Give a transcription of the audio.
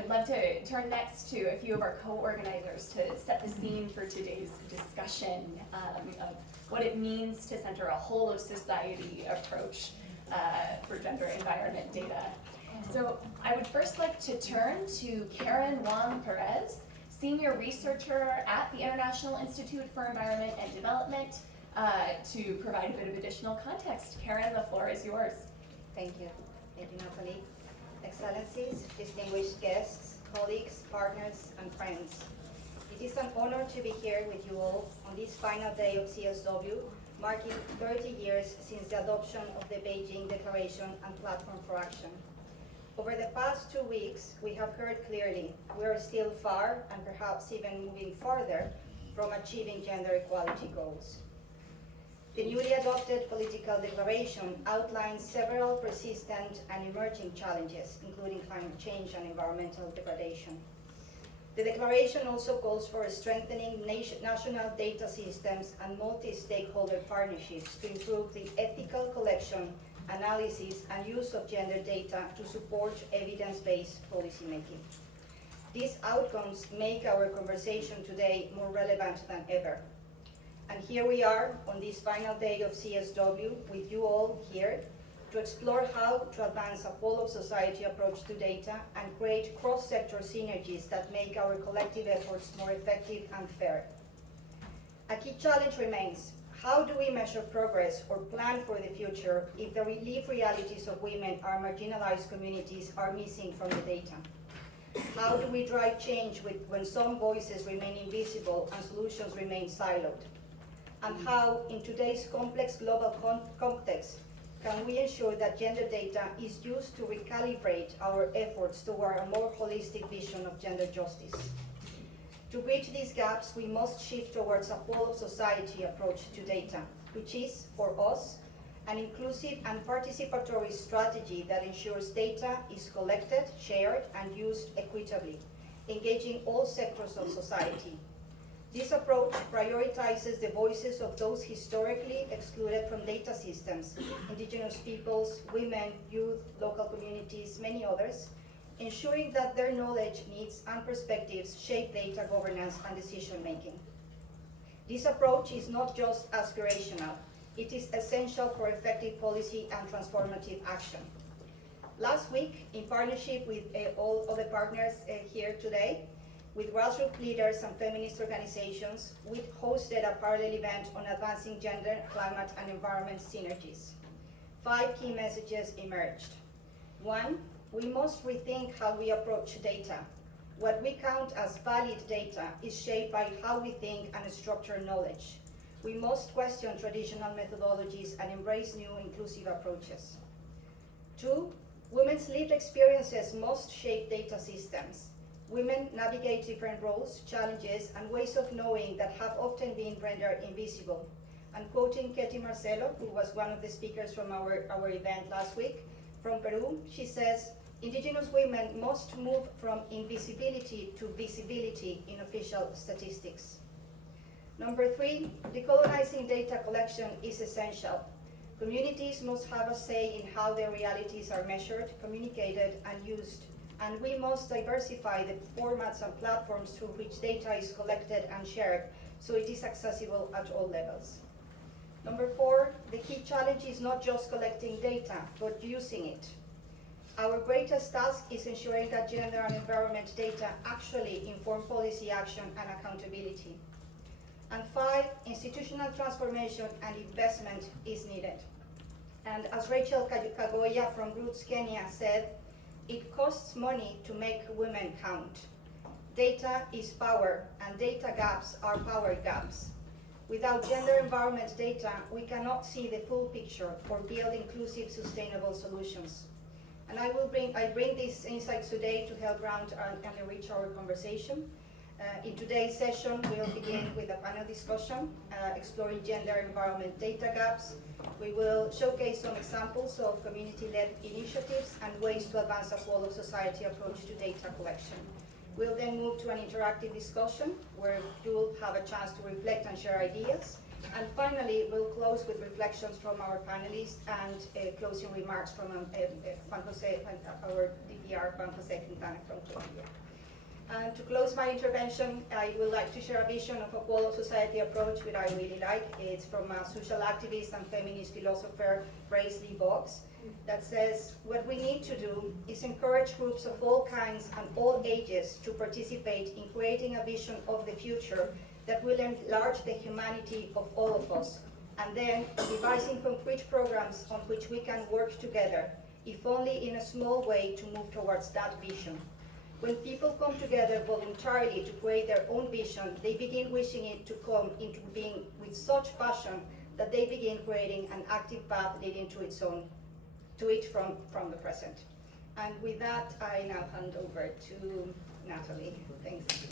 would love to turn next to a few of our co-organizers to set the scene for today's discussion of what it means to center a whole of society approach for gender environment data. So I would first like to turn to Karen Wong Pérez, Senior Researcher at the International Institute for Environment and Development, to provide a bit of additional context. Karen, the floor is yours. Thank you. Thank you, Natalie. Excellencies, distinguished guests, colleagues, partners, and friends. It is an honor to be here with you all on this final day of CSW, marking 30 years since the adoption of the Beijing Declaration and Platform for Action. Over the past 2 weeks, we have heard clearly we are still far, and perhaps even moving farther, from achieving gender equality goals. The newly adopted political declaration outlines several persistent and emerging challenges, including climate change and environmental degradation. The declaration also calls for strengthening national data systems and multi-stakeholder partnerships to improve the ethical collection, analysis, and use of gender data to support evidence-based policymaking. These outcomes make our conversation today more relevant than ever. And here we are on this final day of CSW with you all here to explore how to advance a whole of society approach to data and create cross-sector synergies that make our collective efforts more effective and fair. A key challenge remains: how do we measure progress or plan for the future if the lived realities of women or marginalized communities are missing from the data? How do we drive change when some voices remain invisible and solutions remain siloed? And how, in today's complex global context, can we ensure that gender data is used to recalibrate our efforts toward a more holistic vision of gender justice? To bridge these gaps, we must shift towards a whole of society approach to data, which is, for us, an inclusive and participatory strategy that ensures data is collected, shared, and used equitably, engaging all sectors of society. This approach prioritizes the voices of those historically excluded from data systems, indigenous peoples, women, youth, local communities, many others, ensuring that their knowledge, needs, and perspectives shape data governance and decision-making. This approach is not just aspirational, it is essential for effective policy and transformative action. Last week, in partnership with all of the partners here today, with grassroots leaders and feminist organizations, we hosted a parallel event on advancing gender, climate, and environment synergies. 5 key messages emerged. 1, we must rethink how we approach data. What we count as valid data is shaped by how we think and structure knowledge. We must question traditional methodologies and embrace new inclusive approaches. 2, women's lived experiences must shape data systems. Women navigate different roles, challenges, and ways of knowing that have often been rendered invisible. And quoting Ketty Marcelo, who was one of the speakers from our event last week, from Peru, she says, indigenous women must move from invisibility to visibility in official statistics. Number 3, decolonizing data collection is essential. Communities must have a say in how their realities are measured, communicated, and used. And we must diversify the formats and platforms through which data is collected and shared so it is accessible at all levels. Number 4, the key challenge is not just collecting data, but using it. Our greatest task is ensuring that gender and environment data actually inform policy action and accountability. And 5, institutional transformation and investment is needed. And as Rachel Kagoya from Roots Kenya said, it costs money to make women count. Data is power, and data gaps are power gaps. Without gender environment data, we cannot see the full picture or build inclusive, sustainable solutions. And I bring these insights today to help round and enrich our conversation. In today's session, we'll begin with a panel discussion exploring gender environment data gaps. We will showcase some examples of community-led initiatives and ways to advance a whole of society approach to data collection. We'll then move to an interactive discussion where you'll have a chance to reflect and share ideas. And finally, we'll close with reflections from our panelists and closing remarks from Juan Jose, our DPR, Juan Jose Quintana from Colombia. And to close my intervention, I would like to share a vision of a whole of society approach which I really like. It's from a social activist and feminist philosopher, Grace Lee Boggs, that says, what we need to do is encourage groups of all kinds and all ages to participate in creating a vision of the future that will enlarge the humanity of all of us, and then devising concrete programs on which we can work together, if only in a small way, to move towards that vision. When people come together voluntarily to create their own vision, they begin wishing it to come into being with such passion that they begin creating an active path leading to it from the present. And with that, I now hand over to Natalie. Thanks.